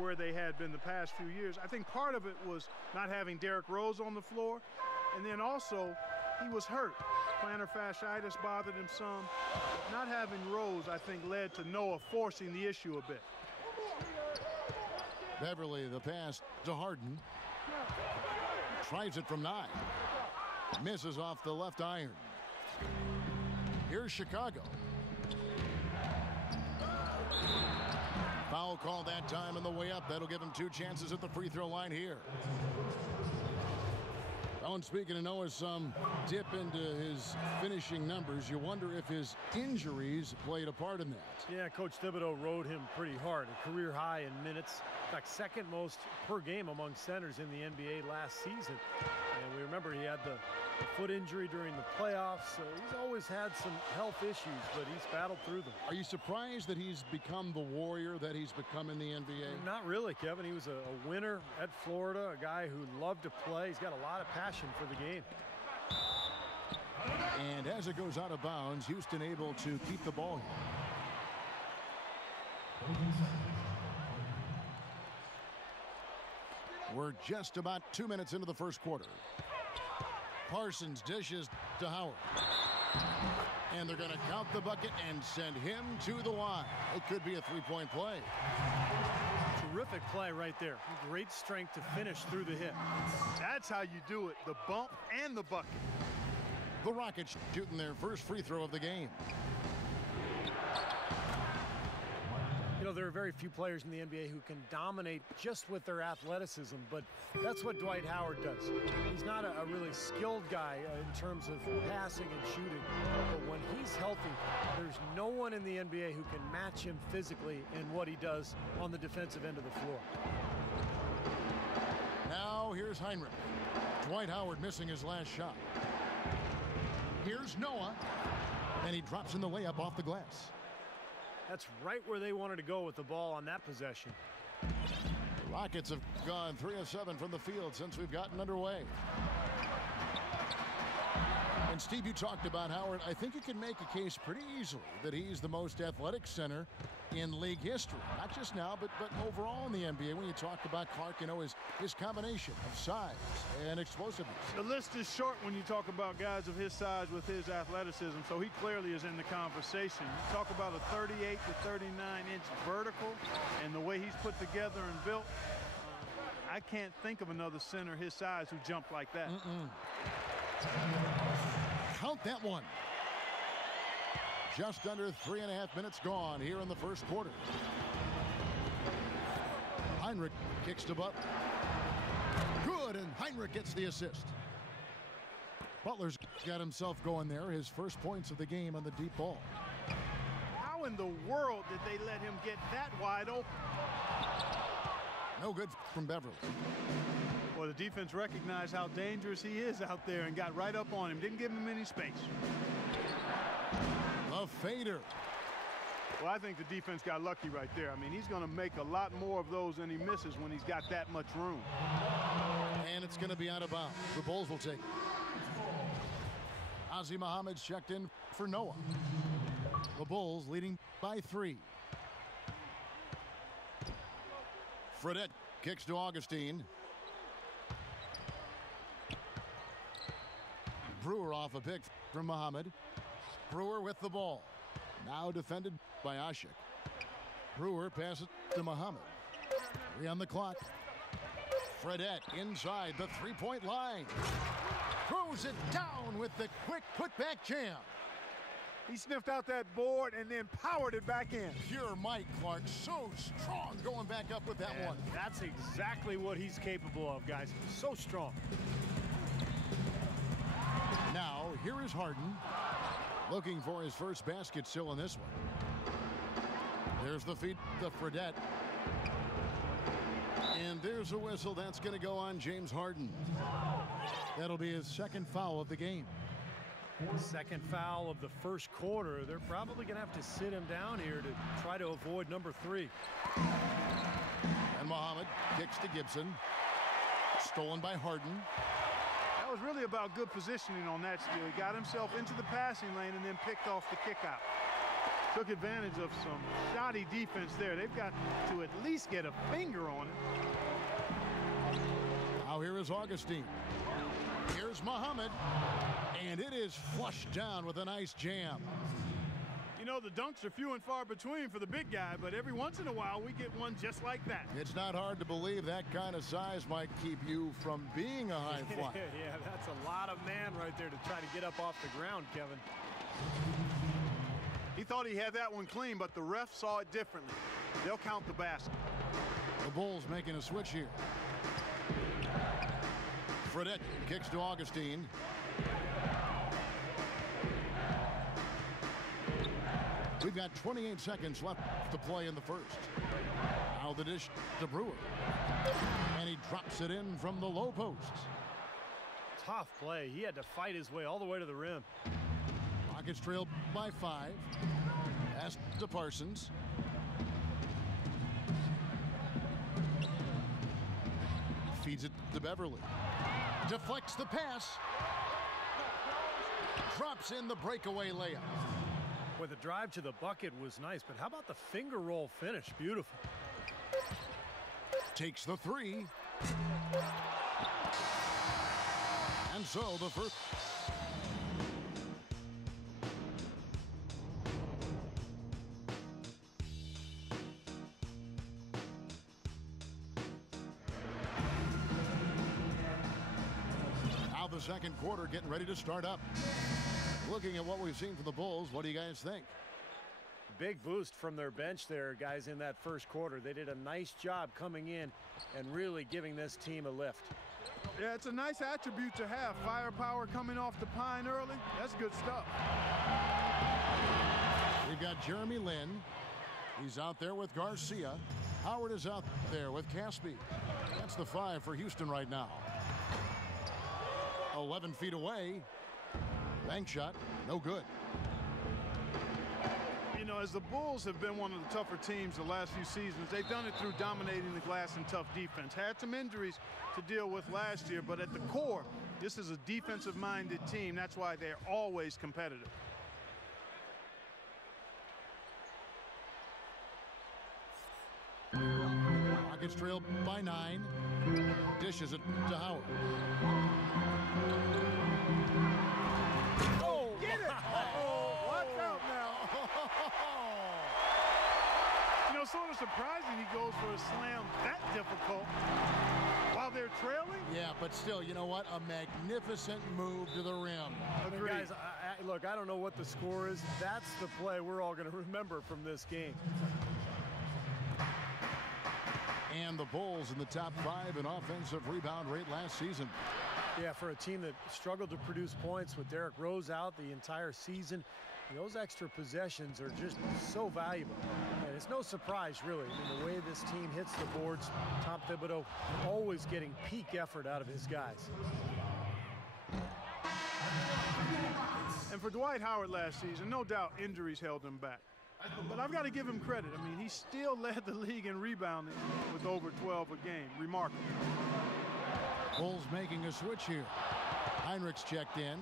where they had been the past few years. I think part of it was not having Derrick Rose on the floor, and then also he was hurt. Plantar fasciitis bothered him some. Not having Rose, I think, led to Noah forcing the issue a bit. Beverly, the pass to Harden. Tries it from 9. Misses off the left iron. Here's Chicago. Foul called that time on the way up. That'll give him 2 chances at the free throw line here. Oh, and speaking of Noah, some dip into his finishing numbers. You wonder if his injuries played a part in that. Yeah, Coach Thibodeau rode him pretty hard. A career high in minutes. In fact, second most per game among centers in the NBA last season. And we remember he had the foot injury during the playoffs. So he's always had some health issues, but he's battled through them. Are you surprised that he's become the warrior that he's become in the NBA? Not really, Kevin. He was a winner at Florida, a guy who loved to play. He's got a lot of passion for the game. And as it goes out of bounds, Houston able to keep the ball here. We're just about 2 minutes into the first quarter. Parsons dishes to Howard. And they're going to count the bucket and send him to the line. It could be a 3-point play. Terrific play right there. Great strength to finish through the hit. That's how you do it, the bump and the bucket. The Rockets shooting their first free throw of the game. You know, there are very few players in the NBA who can dominate just with their athleticism, but that's what Dwight Howard does. He's not a really skilled guy in terms of passing and shooting, but when he's healthy, there's no one in the NBA who can match him physically in what he does on the defensive end of the floor. Now here's Heinrich. Dwight Howard missing his last shot. Here's Noah, and he drops in the layup off the glass. That's right where they wanted to go with the ball on that possession. The Rockets have gone 3 of 7 from the field since we've gotten underway. And Steve, you talked about Howard. I think you can make a case pretty easily that he's the most athletic center in league history. Not just now, but overall in the NBA. When you talk about Clark, you know, his combination of size and explosiveness. The list is short when you talk about guys of his size with his athleticism, so he clearly is in the conversation. You talk about a 38 to 39-inch vertical and the way he's put together and built. I can't think of another center his size who jumped like that. Count that one. Just under 3.5 minutes gone here in the first quarter. Heinrich kicks to Butler. Good, and Heinrich gets the assist. Butler's got himself going there. His first points of the game on the deep ball. How in the world did they let him get that wide open? No good from Beverly. Well, the defense recognized how dangerous he is out there and got right up on him. Didn't give him any space. A fader. Well, I think the defense got lucky right there. I mean, he's going to make a lot more of those than he misses when he's got that much room. And it's going to be out of bounds. The Bulls will take it. Ozzie Muhammad's checked in for Noah. The Bulls leading by 3. Fredette kicks to Augustine. Brewer off a pick from Muhammad. Brewer with the ball. Now defended by Ashik. Brewer passes to Muhammad. 3 on the clock. Fredette inside the 3-point line. Throws it down with the quick putback jam. He sniffed out that board and then powered it back in. Pure Mike Clark, so strong going back up with that one. That's exactly what he's capable of, guys. So strong. Now, here is Harden, looking for his first basket still in this one. There's the feed to Fredette. And there's a whistle. That's going to go on James Harden. That'll be his second foul of the game. Second foul of the first quarter. They're probably going to have to sit him down here to try to avoid number 3. And Muhammad kicks to Gibson. Stolen by Harden. That was really about good positioning on that steal. He got himself into the passing lane and then picked off the kick out. Took advantage of some shoddy defense there. They've got to at least get a finger on it. Now here is Augustine. Here's Muhammad. And it is flushed down with a nice jam. You know, the dunks are few and far between for the big guy, but every once in a while we get one just like that. It's not hard to believe that kind of size might keep you from being a high flyer. Yeah, that's a lot of man right there to try to get up off the ground, Kevin. He thought he had that one clean, but the ref saw it differently. They'll count the basket. The Bulls making a switch here. Fredette kicks to Augustine. We've got 28 seconds left to play in the first. Now the dish to Brewer. And he drops it in from the low post. Tough play. He had to fight his way all the way to the rim. Rockets trailed by 5. Pass to Parsons. Feeds it to Beverly. Deflects the pass. Drops in the breakaway layup. Boy, the drive to the bucket was nice, but how about the finger roll finish? Beautiful. Takes the 3. And so the first. Now the second quarter getting ready to start up. Looking at what we've seen from the Bulls, what do you guys think? Big boost from their bench there, guys, in that first quarter. They did a nice job coming in and really giving this team a lift. Yeah, it's a nice attribute to have. Firepower coming off the pine early. That's good stuff. We've got Jeremy Lin. He's out there with Garcia. Howard is out there with Caspi. That's the 5 for Houston right now. 11 feet away. Bank shot, no good. You know, as the Bulls have been one of the tougher teams the last few seasons, they've done it through dominating the glass and tough defense. Had some injuries to deal with last year, but at the core, this is a defensive-minded team. That's why they're always competitive. Rockets trail by 9. Dishes it to Howard. Oh, get it! Uh-oh, watch out now. You know, sort of surprising he goes for a slam that difficult while they're trailing. Yeah, but still, you know what? A magnificent move to the rim. Agreed. Guys, look, I don't know what the score is. That's the play we're all going to remember from this game. And the Bulls in the top 5 in offensive rebound rate last season. Yeah, for a team that struggled to produce points with Derrick Rose out the entire season, those extra possessions are just so valuable. And it's no surprise, really. I mean, the way this team hits the boards, Tom Thibodeau always getting peak effort out of his guys. And for Dwight Howard last season, no doubt injuries held him back. But I've got to give him credit. I mean, he still led the league in rebounding with over 12 a game. Remarkable. Bulls making a switch here. Heinrichs checked in.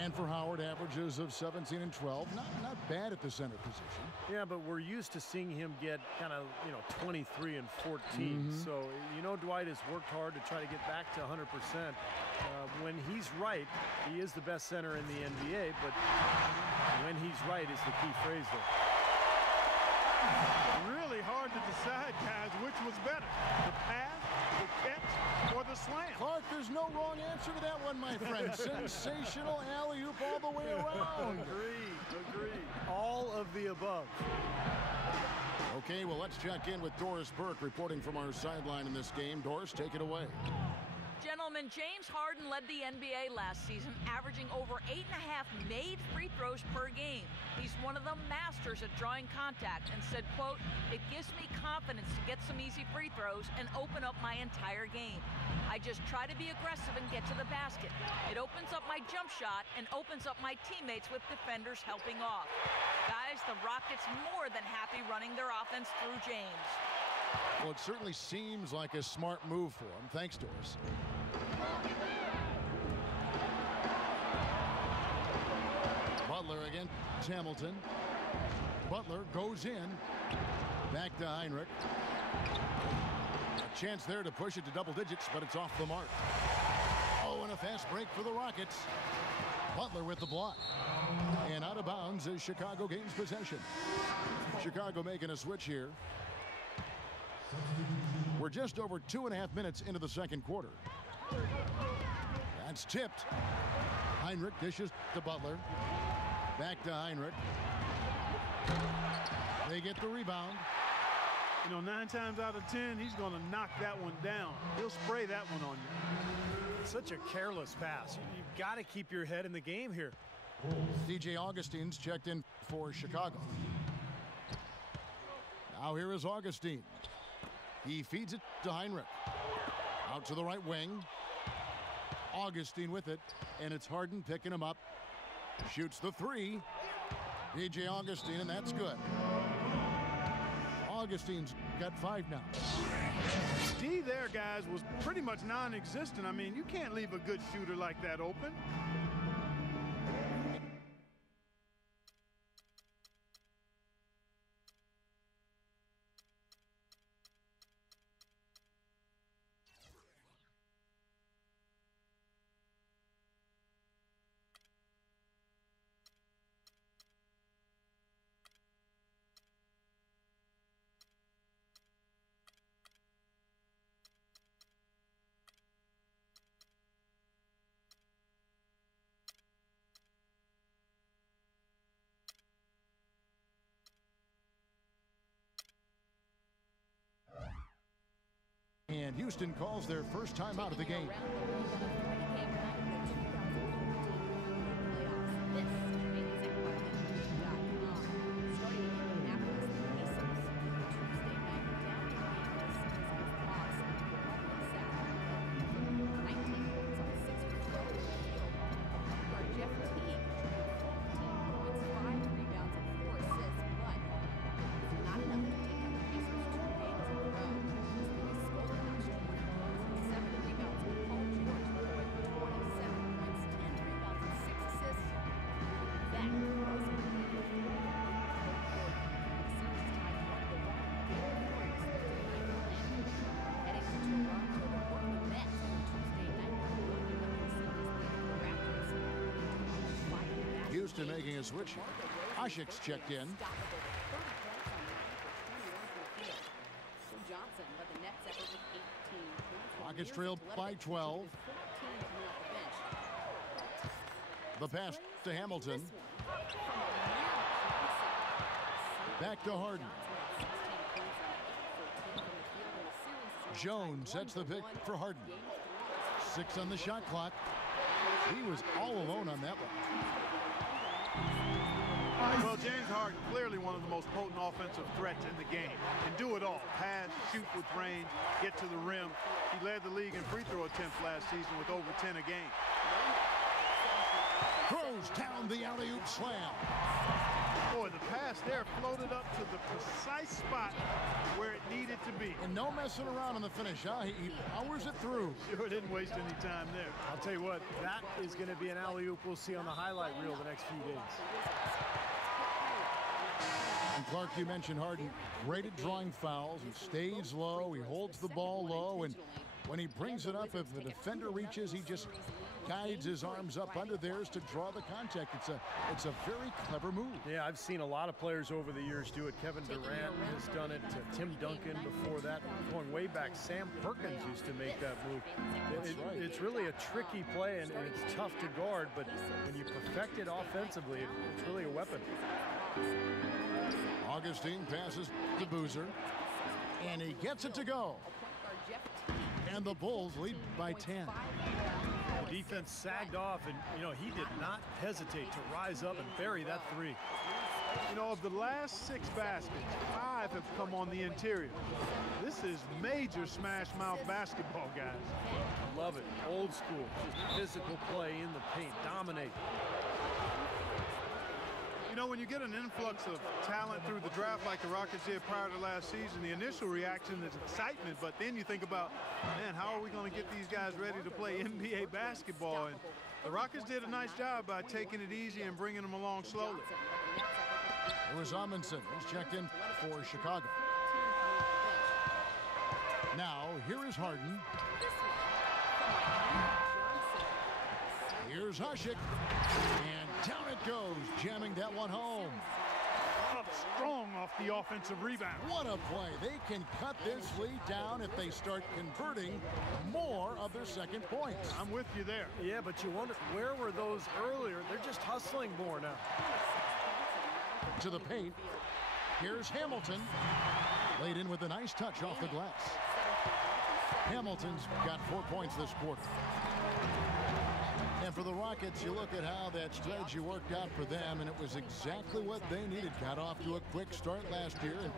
And for Howard, averages of 17 and 12. Not bad at the center position. Yeah, but we're used to seeing him get kind of, 23 and 14. So, Dwight has worked hard to try to get back to 100%. When he's right, he is the best center in the NBA, but when he's right is the key phrase there. Really hard to decide, guys, which was better, the pass, the catch, or the slam. Clark, there's no wrong answer to that one, my friend. Sensational alley-oop all the way around. Agreed. All of the above. Okay, well, let's check in with Doris Burke reporting from our sideline in this game. Doris, take it away. Gentlemen, James Harden led the NBA last season, averaging over 8.5 made free throws per game. He's one of the masters at drawing contact and said, quote, "It gives me confidence to get some easy free throws and open up my entire game. I just try to be aggressive and get to the basket. It opens up my jump shot and opens up my teammates with defenders helping off." Guys, the Rockets more than happy running their offense through James. Well, it certainly seems like a smart move for him. Thanks, Doris. Butler against Hamilton. Butler goes in. Back to Heinrich. A chance there to push it to double digits, but it's off the mark. Oh, and a fast break for the Rockets. Butler with the block. And out of bounds as Chicago gains possession. Chicago making a switch here. We're just over 2.5 minutes into the second quarter. That's tipped. Heinrich dishes to Butler. Back to Heinrich. They get the rebound. You know, 9 times out of 10, he's going to knock that one down. He'll spray that one on you. Such a careless pass. You've got to keep your head in the game here. DJ Augustine's checked in for Chicago. Now here is Augustine. He feeds it to Heinrich. Out to the right wing. Augustine with it, and it's Harden picking him up. Shoots the three. DJ Augustine, and that's good. Augustine's got 5 now. D there, guys, was pretty much non-existent. I mean, you can't leave a good shooter like that open. And Houston calls their first time out of the game. Houston making a switch. Ashik's checked in. Rockets trailed by 12. The pass to Hamilton. Back to Harden. Jones sets the pick for Harden. 6 on the shot clock. He was all alone on that one. Well, James Harden, clearly one of the most potent offensive threats in the game. Can do it all. Pass, shoot with range, get to the rim. He led the league in free throw attempts last season with over 10 a game. Throws down the alley-oop slam. Boy, the pass there floated up to the precise spot where it needed to be. And no messing around on the finish, huh? He powers it through. Sure didn't waste any time there. I'll tell you what, that is going to be an alley-oop we'll see on the highlight reel the next few days. And Clark, you mentioned Harden, great at drawing fouls. He stays low, he holds the ball low, and when he brings it up, if the defender reaches, he just guides his arms up under theirs to draw the contact. It's a very clever move. Yeah, I've seen a lot of players over the years do it. Kevin Durant has done it. Tim Duncan before that. Going way back, Sam Perkins used to make that move. It's really a tricky play, and it's tough to guard, but when you perfect it offensively, it's really a weapon. Augustine passes to Boozer, and he gets it to go. And the Bulls lead by 10. The defense sagged off, and, you know, he did not hesitate to rise up and bury that three. You know, of the last 6 baskets, 5 have come on the interior. This is major smash mouth basketball, guys. Love it. Old school. Just physical play in the paint. Dominate. You know, when you get an influx of talent through the draft like the Rockets did prior to last season, the initial reaction is excitement, but then you think about, man, how are we going to get these guys ready to play NBA basketball? And The Rockets did a nice job by taking it easy and bringing them along slowly. It was Amundsen who's checked in for Chicago. Now, here is Harden. Here's Hasek. And down it goes, jamming that one home. Up strong off the offensive rebound. What a play. They can cut this lead down if they start converting more of their second points. I'm with you there. Yeah, but you wonder, where were those earlier? They're just hustling more now. To the paint. Here's Hamilton. Laid in with a nice touch off the glass. Hamilton's got 4 points this quarter. And for the Rockets, you look at how that strategy worked out for them, and it was exactly what they needed. Got off to a quick start last year. And,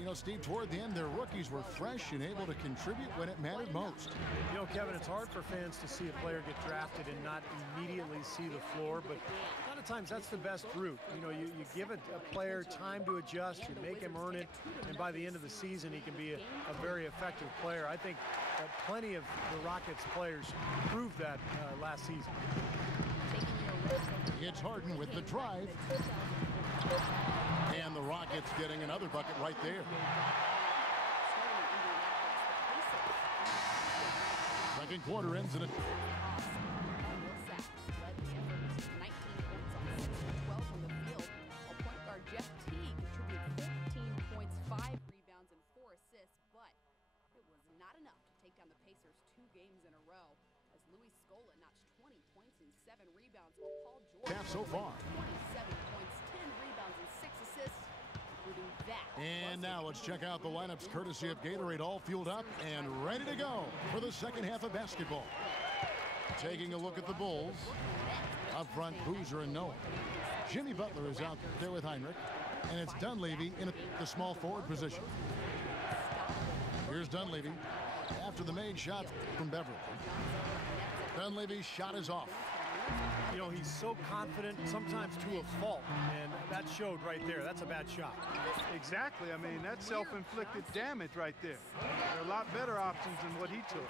you know, Steve, toward the end, their rookies were fresh and able to contribute when it mattered most. You know, Kevin, it's hard for fans to see a player get drafted and not immediately see the floor, but a lot of times that's the best route. You know, you give a player time to adjust, you make him earn it, and by the end of the season, he can be a very effective player. I think plenty of the Rockets players proved that last season. It's Harden with the drive. And the Rockets getting another bucket right there. Second quarter ends in a... so far. 27 points, 10 rebounds, and 6 assists, including that. And now let's check out the lineups courtesy of Gatorade, all fueled up and ready to go for the second half of basketball. Taking a look at the Bulls. Up front, Boozer and Noah. Jimmy Butler is out there with Heinrich, and it's Dunleavy in the small forward position. Here's Dunleavy after the made shot from Beverly. Dunleavy's shot is off. You know, he's so confident, sometimes to a fault, and that showed right there. That's a bad shot. Exactly. I mean, that's self-inflicted damage right there. There are a lot better options than what he took.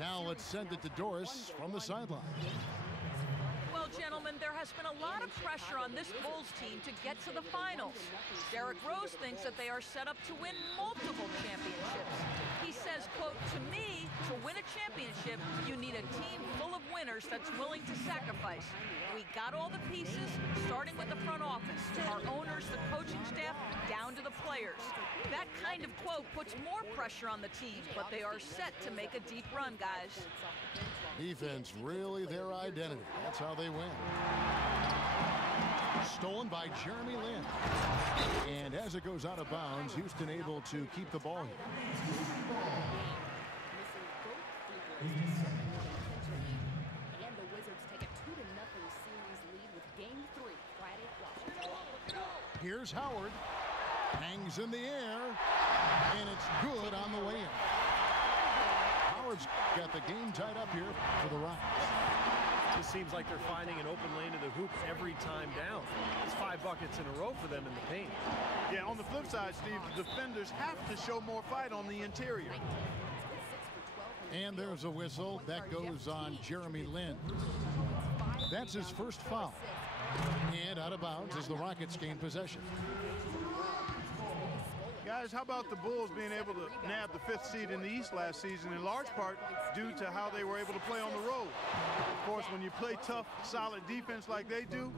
Now let's send it to Doris from the sideline. Well, gentlemen, there has been a lot of pressure on this Bulls team to get to the finals. Derrick Rose thinks that they are set up to win multiple championships. He says, quote, "To me, to win a championship, you need a team full of winners that's willing to sacrifice. We got all the pieces, starting with the front office, our owners, the coaching staff, down to the players." That kind of quote puts more pressure on the team, but they are set to make a deep run, guys. Defense, really their identity. That's how they win. Stolen by Jeremy Lin. And as it goes out of bounds, Houston able to keep the ball here. And the Wizards take a 2-0 series lead with Game 3 Friday at Washington. Here's Howard. Hangs in the air. And it's good on the way in. Howard's got the game tied up here for the Rockets. It seems like they're finding an open lane to the hoop every time down. It's 5 buckets in a row for them in the paint. Yeah, on the flip side, Steve, the defenders have to show more fight on the interior. And there's a whistle. That goes on Jeremy Lin. That's his first foul. And out of bounds as the Rockets gain possession. Guys, how about the Bulls being able to nab the 5th seed in the East last season, in large part due to how they were able to play on the road. Of course, when you play tough, solid defense like they do,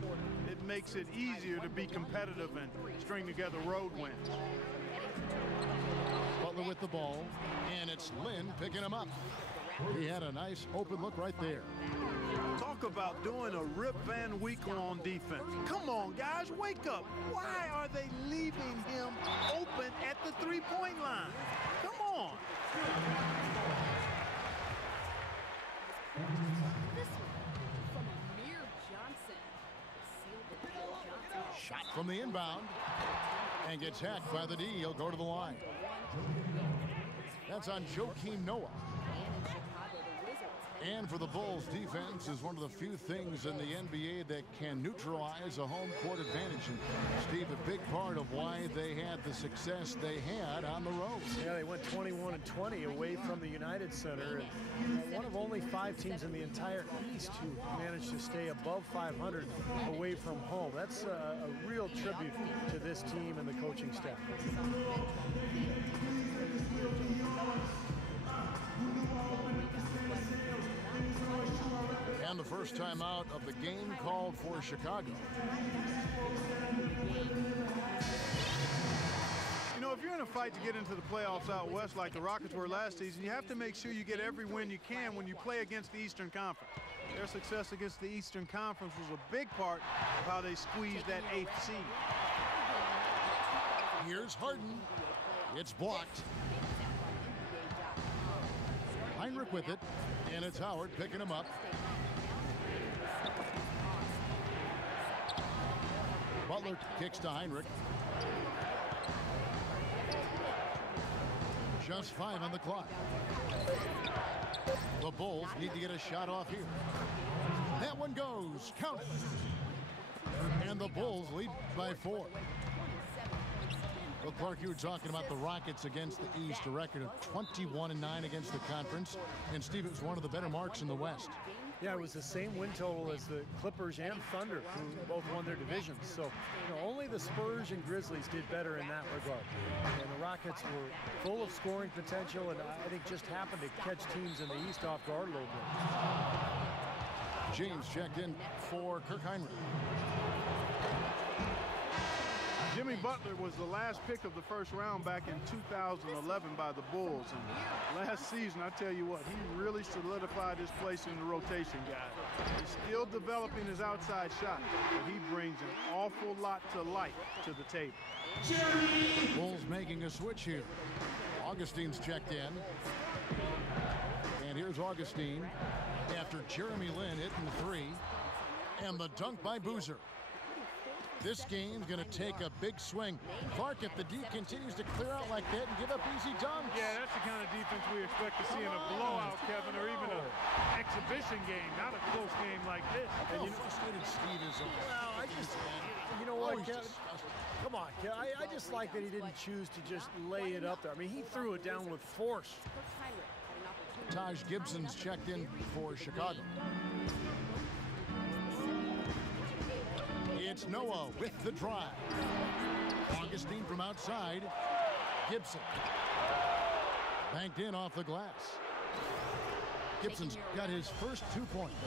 it makes it easier to be competitive and string together road wins. Butler with the ball, and it's Lin picking him up. He had a nice open look right there. Talk about doing a Rip Van Winkle on defense. Come on, guys, wake up. Why are they leaving him open at the three-point line? Come on. This one from Amir Johnson. Shot from the inbound and gets hacked by the D. He'll go to the line. That's on Joakim Noah. And for the Bulls, defense is one of the few things in the NBA that can neutralize a home court advantage. And Steve, a big part of why they had the success they had on the road. Yeah, they went 21-20 away from the United Center. And one of only 5 teams in the entire East who managed to stay above 500 away from home. That's a real tribute to this team and the coaching staff. And the first time out of the game called for Chicago. You know, if you're in a fight to get into the playoffs out west like the Rockets were last season, you have to make sure you get every win you can when you play against the Eastern Conference. Their success against the Eastern Conference was a big part of how they squeezed that 8th seed. Here's Harden. It's blocked. Heinrich with it, and it's Howard picking him up. Butler kicks to Heinrich. Just 5 on the clock. The Bulls need to get a shot off here. That one goes. Count it. And the Bulls lead by 4. Well, Clark, you were talking about the Rockets against the East, a record of 21-9 against the conference. And, Steve, it was one of the better marks in the West. Yeah, it was the same win total as the Clippers and Thunder, who both won their divisions. So, only the Spurs and Grizzlies did better in that regard. And the Rockets were full of scoring potential, and I think just happened to catch teams in the East off guard a little bit. James checked in for Kirk Heinrich. Jimmy Butler was the last pick of the first round back in 2011 by the Bulls. And last season, I tell you what, he really solidified his place in the rotation, guys. He's still developing his outside shot, but he brings an awful lot to light to the table. Bulls making a switch here. Augustine's checked in. And here's Augustine after Jeremy Lin hitting the 3. And the dunk by Boozer. This game's going to take a big swing. Clark, if the D continues to clear out like that and give up easy dunks. Yeah, that's the kind of defense we expect to see in a blowout, Kevin, or even an exhibition game, not a close game like this. And you know, frustrated Steve is. Well, I just, you know what, Kevin? Come on, Kevin. I just like that he didn't choose to just lay it up there. I mean, he threw it down with force. Taj Gibson's checked in for Chicago. It's Noah with the drive. Augustine from outside. Gibson. Banked in off the glass. Gibson's got his first 2 points.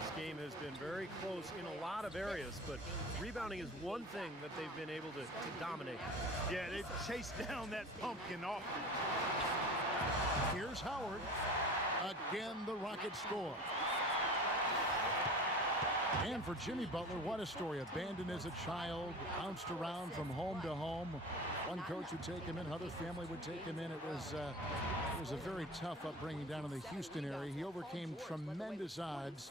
This game has been very close in a lot of areas, but rebounding is one thing that they've been able to dominate. Yeah, they've chased down that pumpkin off. Here's Howard. Again, the Rockets score. And for Jimmy Butler, what a story. Abandoned as a child, bounced around from home to home. One coach would take him in, other family would take him in. It was a very tough upbringing down in the Houston area. He overcame tremendous odds.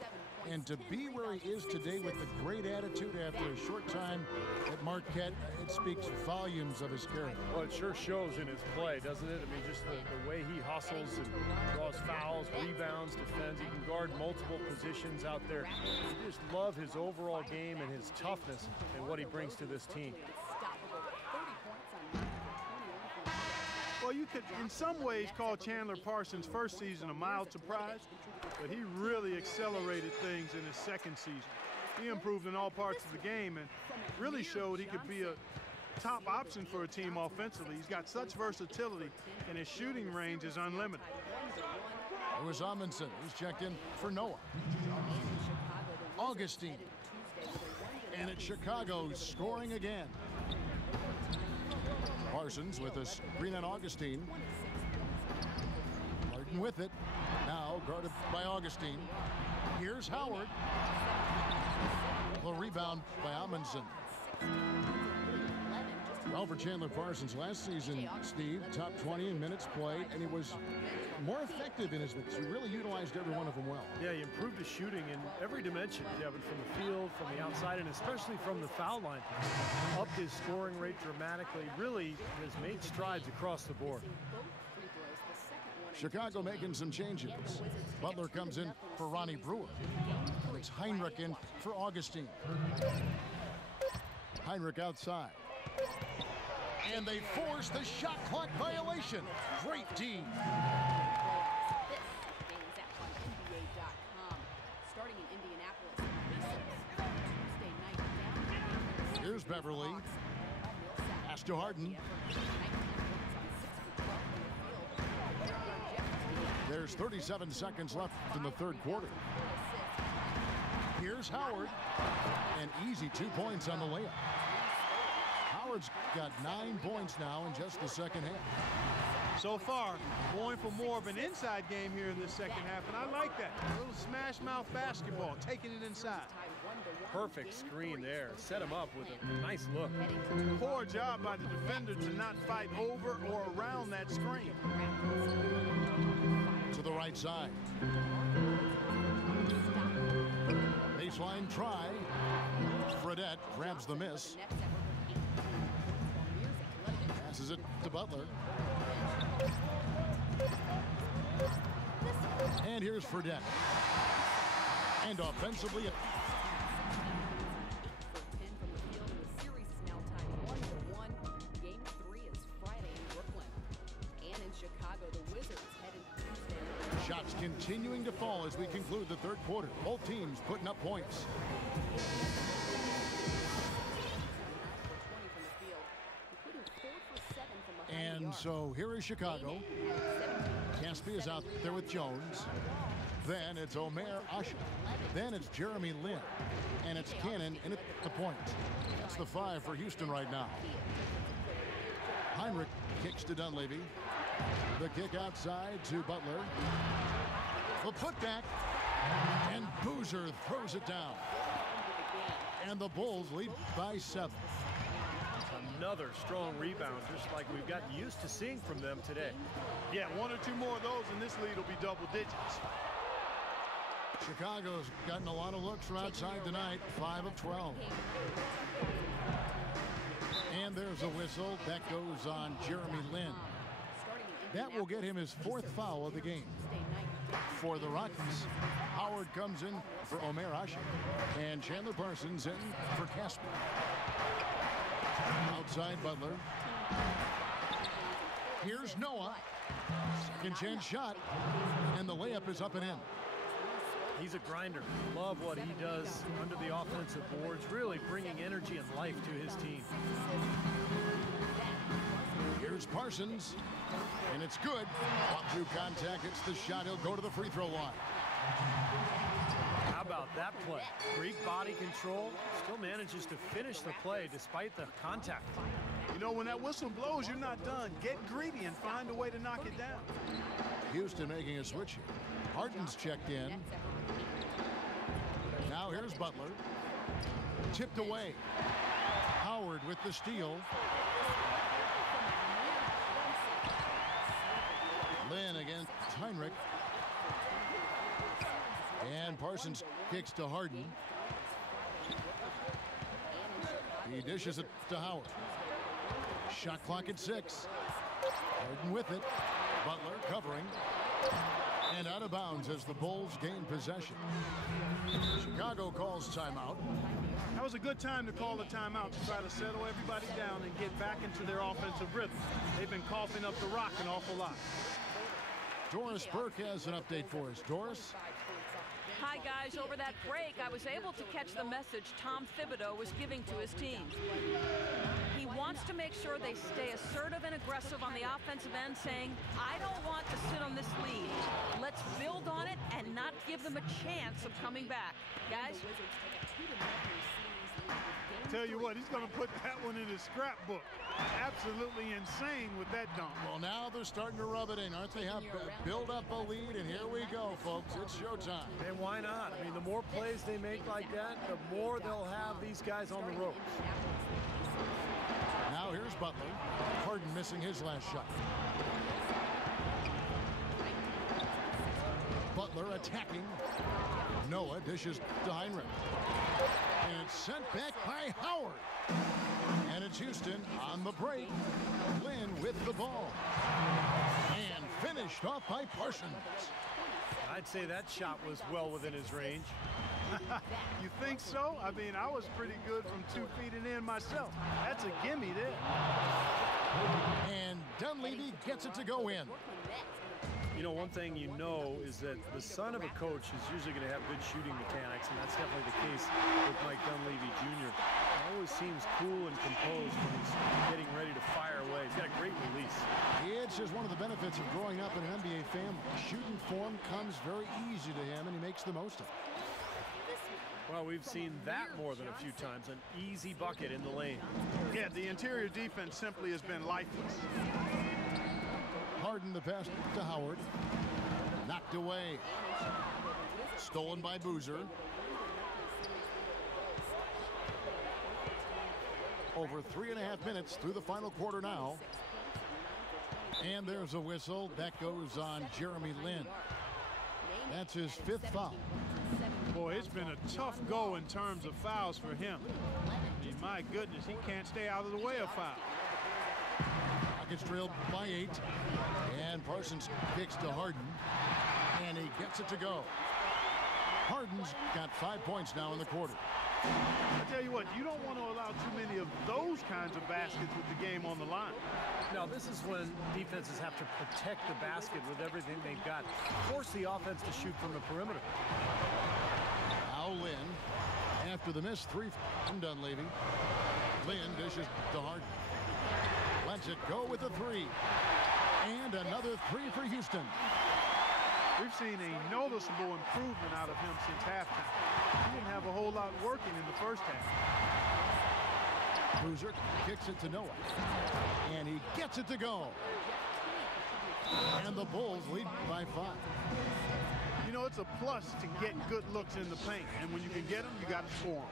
And to be where he is today with a great attitude after a short time at Marquette, it speaks volumes of his character. Well, it sure shows in his play, doesn't it? I mean, just the way he hustles and draws fouls, rebounds, defends. He can guard multiple positions out there. I just love his overall game and his toughness and what he brings to this team. Well, you could, in some ways, call Chandler Parsons' first season a mild surprise, but he really accelerated things in his second season. He improved in all parts of the game and really showed he could be a top option for a team offensively. He's got such versatility, and his shooting range is unlimited. It was Amundsen who's checked in for Noah. Augustine. And it's Chicago scoring again. Parsons with a screen on Augustine. Harden with it. Now guarded by Augustine. Here's Howard. The rebound by Amundsen. Well, for Chandler Parsons last season, Steve, top 20 in minutes played, and he was more effective in his minutes. He really utilized every one of them well. Yeah, he improved his shooting in every dimension, Kevin, from the field, from the outside, and especially from the foul line. Upped his scoring rate dramatically. Really has made strides across the board. Chicago making some changes. Butler comes in for Ronnie Brewer. It's Heinrich in for Augustine. Heinrich outside. And they force the shot clock violation. Great D. Starting in Indianapolis, Tuesday night down. Here's Beverly. Pass to Harden. There's 37 seconds left in the third quarter. Here's Howard. And easy 2 points on the layup. Howard's got 9 points now in just the second half. So far, going for more of an inside game here in this second half, and I like that. A little smash mouth basketball, taking it inside. Perfect screen there. Set him up with a nice look. Poor job by the defender to not fight over or around that screen. To the right side. Baseline try. Fredette grabs the miss. Passes it to Butler. And here's Fredette. And offensively, Game 3 is Friday in Brooklyn. And in Chicago, the Wizards head into Tuesday. shots continuing to fall as we conclude the third quarter. Both teams putting up points. And so here is Chicago. Caspi is out there with Jones. Then it's Omer Asha. Then it's Jeremy Lin. And it's Cannon in at the point. That's the 5 for Houston right now. Heinrich kicks to Dunleavy. The kick outside to Butler. The putback. And Boozer throws it down. And the Bulls lead by 7. Another strong rebound, just like we've gotten used to seeing from them today. Yeah, 1 or 2 more of those, and this lead will be double digits. Chicago's gotten a lot of looks from outside tonight, 5 of 12. And there's a whistle. That goes on Jeremy Lin. That will get him his 4th foul of the game. For the Rockets, Howard comes in for Omer Asha. And Chandler Parsons in for Casper. Outside Butler. Here's Noah. Second chance shot. And the layup is up and in. He's a grinder. Love what he does under the offensive boards, really bringing energy and life to his team. Here's Parsons. And it's good. Walk through contact. It's the shot. He'll go to the free throw line. How about that play? Greek body control, still manages to finish the play despite the contact. You know, when that whistle blows, you're not done. Get greedy and find a way to knock it down. Houston making a switch here. Harden's checked in. Now here's Butler. Tipped away. Howard with the steal. Lin against Heinrich. And Parsons kicks to Harden. He dishes it to Howard. Shot clock at 6. Harden with it. Butler covering. And out of bounds as the Bulls gain possession. Chicago calls timeout. That was a good time to call a timeout to try to settle everybody down and get back into their offensive rhythm. They've been coughing up the rock an awful lot. Doris Burke has an update for us. Doris? Hi, guys. Over that break, I was able to catch the message Tom Thibodeau was giving to his team. He wants to make sure they stay assertive and aggressive on the offensive end, saying, I don't want to sit on this lead. Let's build on it and not give them a chance of coming back. Guys? Tell you what, he's going to put that one in his scrapbook. Absolutely insane with that dunk. Well, now they're starting to rub it in, aren't they? Have build up a lead, and here we go, folks. It's showtime. And why not? I mean, the more plays they make like that, the more they'll have these guys on the ropes. Now here's Butler. Harden missing his last shot. Butler attacking. Noah dishes to Heinrich. And it's sent back by Howard. And it's Houston on the break. Lin with the ball. And finish. finished off by Parsons. I'd say that shot was well within his range. You think so? I mean, I was pretty good from 2 feet and in myself. That's a gimme there. And Dunleavy gets it to go in. You know, one thing you know is that the son of a coach is usually going to have good shooting mechanics, and that's definitely the case with Mike Dunleavy Jr. He always seems cool and composed when he's getting ready to fire away. He's got a great release. It's just one of the benefits of growing up in an NBA family. Shooting form comes very easy to him, and he makes the most of it. Well, we've seen that more than a few times. An easy bucket in the lane. Yeah, the interior defense simply has been lifeless. Harden the pass to Howard. Knocked away. Stolen by Boozer. Over 3.5 minutes through the final quarter now. And there's a whistle. That goes on Jeremy Lin. That's his 5th foul. Boy, it's been a tough go in terms of fouls for him. I mean, my goodness, he can't stay out of the way of foul. Rockets trailed by 8. And Parsons kicks to Harden. And he gets it to go. Harden's got 5 points now in the quarter. I tell you what, you don't want to allow too many of those kinds of baskets with the game on the line. Now, this is when defenses have to protect the basket with everything they've got. Force the offense to shoot from the perimeter. Now Lin, after the missed 3 from Dunleavy. Lin dishes to Harden. Lets it go with a 3. And another 3 for Houston. We've seen a noticeable improvement out of him since halftime. He didn't have a whole lot working in the first half. Boozer kicks it to Noah. And he gets it to go. And the Bulls lead by 5. You know, it's a plus to get good looks in the paint. And when you can get them, you got to score them.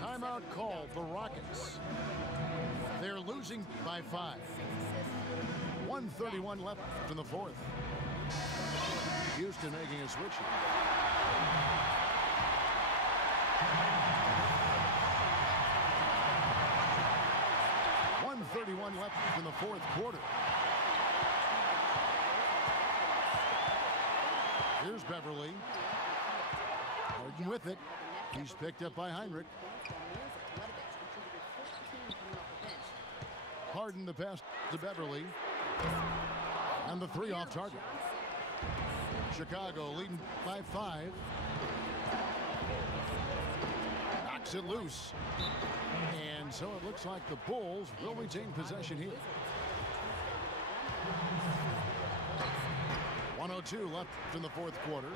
Timeout called the Rockets. They're losing by 5. 1:31 left in the 4th. Houston making a switch. 1:31 left in the 4th quarter. Here's Beverly. Harden with it. He's picked up by Heinrich. Harden the pass to Beverly. And the 3 off target. Chicago leading by 5. Knocks it loose. And so it looks like the Bulls will retain possession here. 1:02 left in the 4th quarter.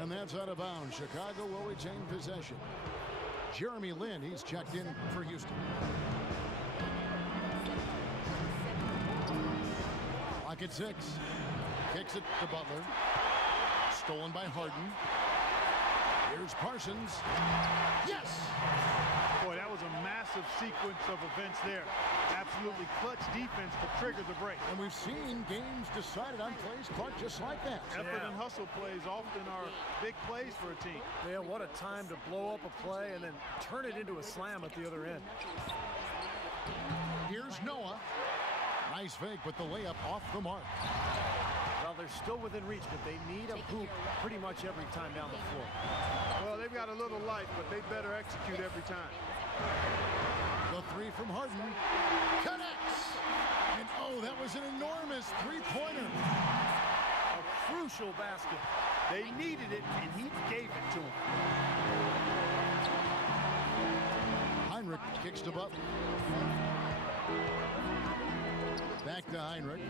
And that's out of bounds. Chicago will retain possession. Jeremy Lin, he's checked in for Houston. Clock at 6. Kicks it to Butler. Stolen by Harden. Here's Parsons. Yes! Boy, that was a massive sequence of events there. Absolutely clutch defense to trigger the break. And we've seen games decided on plays, Clark, just like that. Effort and hustle plays often are big plays for a team. Yeah, what a time to blow up a play and then turn it into a slam at the other end. Here's Noah. Nice fake, but the layup off the mark. Well, they're still within reach, but they need a hoop pretty much every time down the floor. Well, they've got a little life, but they better execute every time. The 3 from Harden connects. And oh, that was an enormous 3-pointer. A crucial basket. They needed it, and he gave it to them. Heinrich kicks to Butler. Back to Heinrich.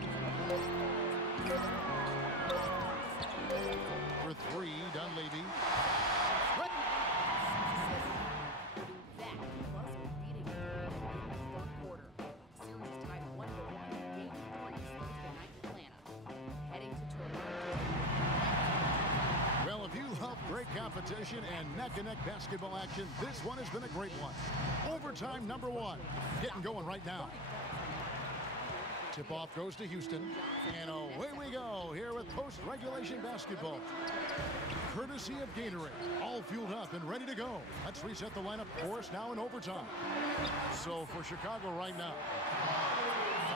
For 3, Dunleavy. That plus beating in the 3rd quarter. Series tied 1-1. Game 3 Thursday night in Atlanta. Heading to Toronto. Well, if you love great competition and neck-and-neck basketball action, this one has been a great one. Overtime number 1. Getting going right now. Tip-off goes to Houston, and away we go here with post-regulation basketball. Courtesy of Gatorade, all fueled up and ready to go. Let's reset the lineup for us now in overtime. So for Chicago right now,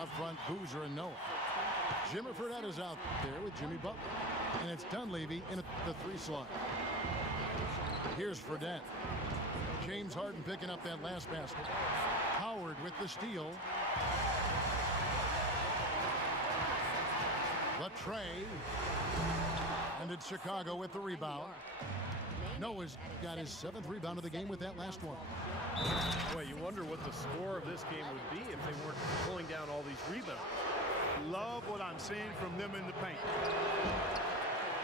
up front, Boozer and Noah. Jimmy Fredette is out there with Jimmy Butler. And it's Dunleavy in the 3 slot. Here's Fredette. James Harden picking up that last basket. Howard with the steal. The tray. And it's Chicago with the rebound. Noah's got his 7th rebound of the game with that last one. Boy, you wonder what the score of this game would be if they weren't pulling down all these rebounds. Love what I'm seeing from them in the paint.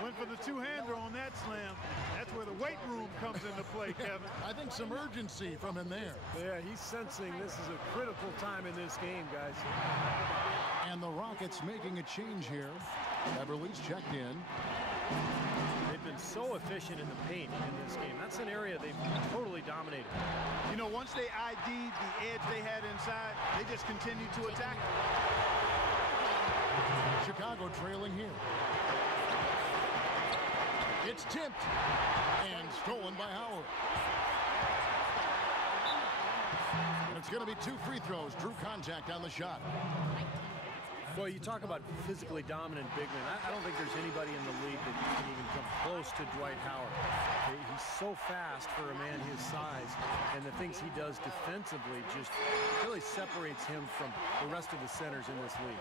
Went for the two-hander on that slam. That's where the weight room comes into play, Kevin. I think some urgency from him there. Yeah, he's sensing this is a critical time in this game, guys. And the Rockets making a change here. Beverly's checked in. They've been so efficient in the paint in this game. That's an area they've totally dominated. You know, once they ID'd the edge they had inside, they just continued to attack. Chicago trailing here. It's tipped and stolen by Howard. And it's going to be 2 free throws. Drew contact on the shot. Well, you talk about physically dominant big men. I don't think there's anybody in the league that can even come close to Dwight Howard. He's so fast for a man his size, and the things he does defensively just really separates him from the rest of the centers in this league.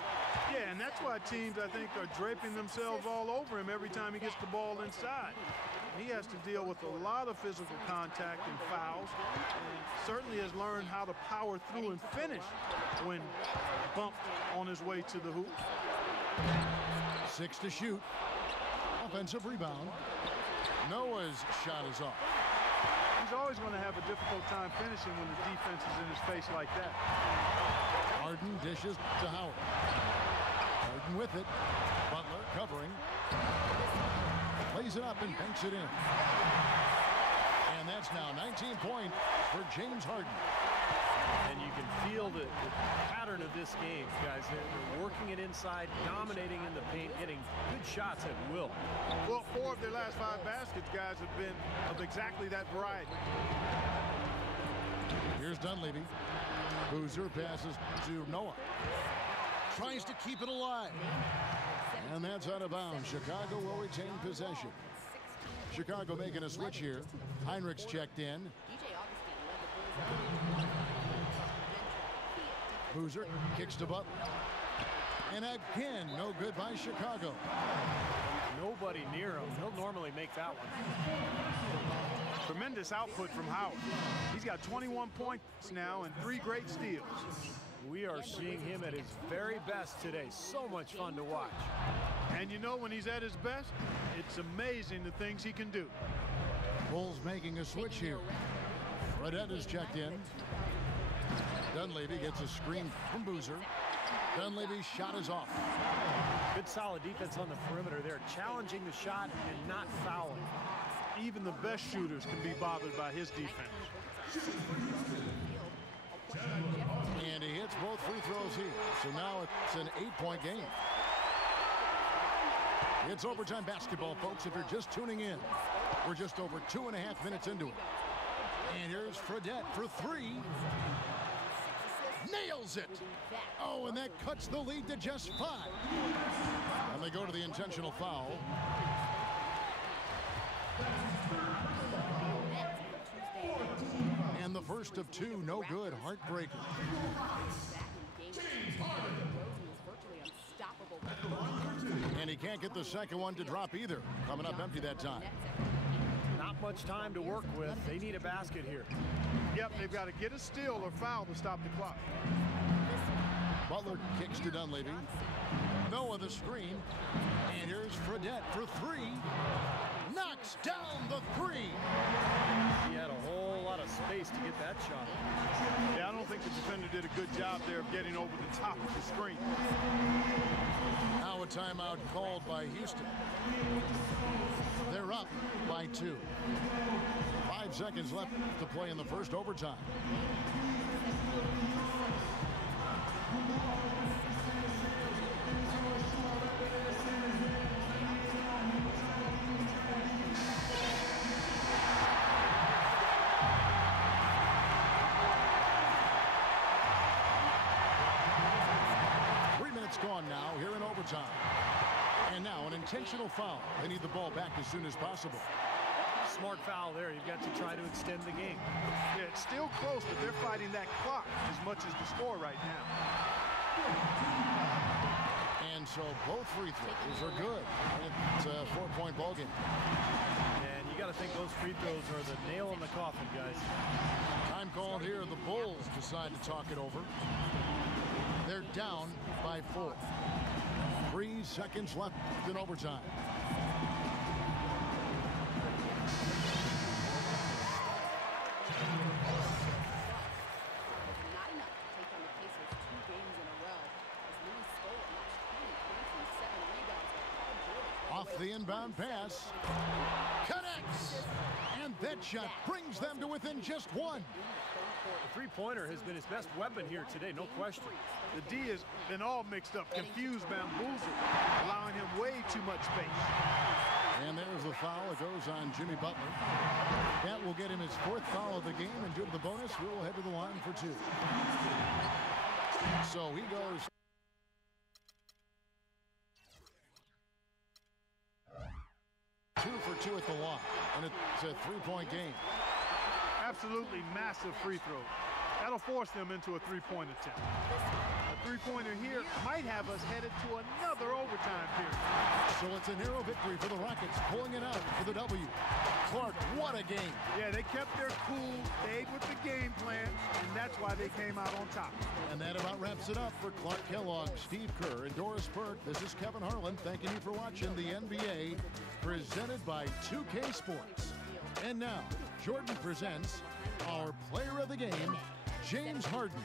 Yeah, and that's why teams, I think, are draping themselves all over him every time he gets the ball inside. He has to deal with a lot of physical contact and fouls, and certainly has learned how to power through and finish when bumped on his way to the hoop. 6 to shoot. Offensive rebound. Noah's shot is off. He's always going to have a difficult time finishing when the defense is in his face like that. Harden dishes to Howard. Harden with it. Butler covering. Plays it up and banks it in. And that's now 19 points for James Harden. And you can feel the pattern of this game, guys. They're working it inside, dominating in the paint, getting good shots at will. Well, 4 of their last 5 baskets, guys, have been of exactly that variety. Here's Dunleavy. Boozer passes to Noah. Tries to keep it alive. And that's out of bounds. Chicago will retain possession. Chicago making a switch here. Heinrich's checked in. Boozer kicks to Butler. And again, no good by Chicago. Nobody near him. He'll normally make that one. Tremendous output from Howard. He's got 21 points now and 3 great steals. We are seeing him at his very best today. So much fun to watch. And you know, when he's at his best, it's amazing the things he can do. Bulls making a switch here. Fredette is checked in. Dunleavy gets a screen from Boozer. Dunleavy's shot is off. Good solid defense on the perimeter there, challenging the shot and not fouling. Even the best shooters can be bothered by his defense. And he hits both free throws here. So now it's an 8-point game. It's overtime basketball, folks, if you're just tuning in. We're just over 2.5 minutes into it. And here's Fredette for 3. Nails it. Oh, and that cuts the lead to just 5. And they go to the intentional foul. And the first of 2, no good. Heartbreaker. And he can't get the second one to drop either. Coming up empty that time. Not much time to work with. They need a basket here. Yep, they've got to get a steal or foul to stop the clock. Butler kicks to Dunleavy. Noah the screen. And here's Fredette for 3. Knocks down the 3. He had a whole lot of space to get that shot. Yeah, I don't think the defender did a good job there of getting over the top of the screen. Now a timeout called by Houston. They're up by 2. 5 seconds left to play in the first overtime. Gone now here in overtime. overtime. And now an intentional foul. They need the ball back as soon as possible. Smart foul there. You've got to try to extend the game. Yeah, it's still close, but they're fighting that clock as much as the score right now. And so both free throws are good. It's a 4-point ball game. And you got to think those free throws are the nail in the coffin, guys. Time called here. The Bulls decide to talk it over. They're down by 4. 3 seconds left in overtime. Not enough to take on the Pacers 2 games in a row. As Louis Scola notched 20 points and 7 rebounds with Paul George. Off the inbound pass. Connects! And that shot brings them to within just 1. The three-pointer has been his best weapon here today, no question. The D has been all mixed up, confused, bamboozled, allowing him way too much space. And there's the foul. It goes on Jimmy Butler. That will get him his 4th foul of the game, and due to the bonus, we will head to the line for 2. So he goes. Two for 2 at the line, and it's a 3-point game. Absolutely massive free throws. That'll force them into a 3-point attempt. A 3-pointer here might have us headed to another overtime period. So it's a narrow victory for the Rockets, pulling it out for the W. Clark, what a game. Yeah, they kept their cool, stayed with the game plan, and that's why they came out on top. And that about wraps it up for Clark Kellogg, Steve Kerr, and Doris Burke. This is Kevin Harlan thanking you for watching the NBA presented by 2K Sports. And now, Jordan presents our player of the game, James Harden.